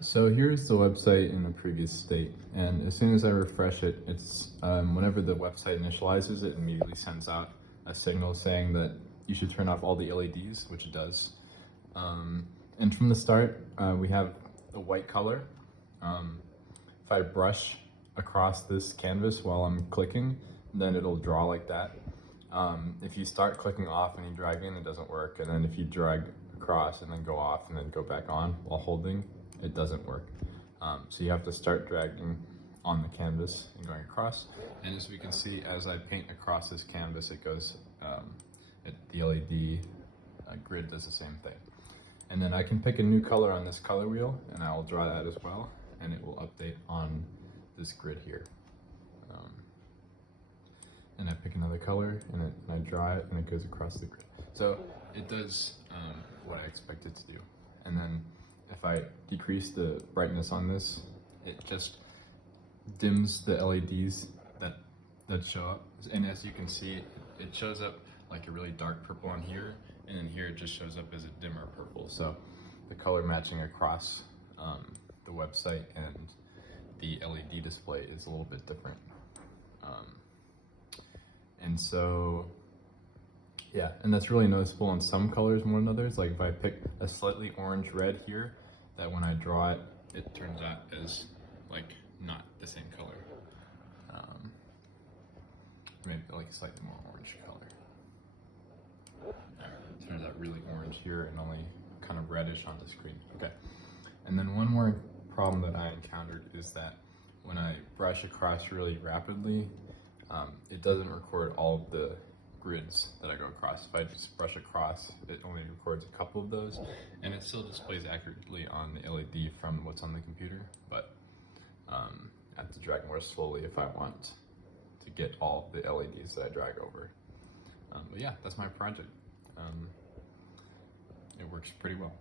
So here's the website in a previous state, and as soon as I refresh it, it's whenever the website initializes, it immediately sends out a signal saying that you should turn off all the LEDs, which it does. And from the start, we have a white color. If I brush across this canvas while I'm clicking, then it'll draw like that. If you start clicking off and you drag in, it doesn't work. And then if you drag across and then go off and then go back on while holding, it doesn't work. So you have to start dragging on the canvas and going across. And as we can see, as I paint across this canvas, it goes, the LED grid does the same thing. And then I can pick a new color on this color wheel, and I will draw that as well, and it will update on this grid here. And I pick another color, and I draw it, and it goes across the grid. So it does what I expect it to do. And then if I decrease the brightness on this, it just dims the LEDs that show up. And as you can see, it shows up like a really dark purple on here, and then here it just shows up as a dimmer purple. So the color matching across the website and the LED display is a little bit different. And so, yeah, and that's really noticeable in some colors more than others. Like if I pick a slightly orange red here, that when I draw it, it turns out as like not the same color. Maybe like a slightly more orange color. It turns out really orange here and only kind of reddish on the screen. Okay, and then one more problem that I encountered is that when I brush across really rapidly, it doesn't record all of the grids that I go across. If I just brush across, it only records a couple of those, and it still displays accurately on the LED from what's on the computer, but I have to drag more slowly if I want to get all the LEDs that I drag over. But yeah, that's my project. It works pretty well.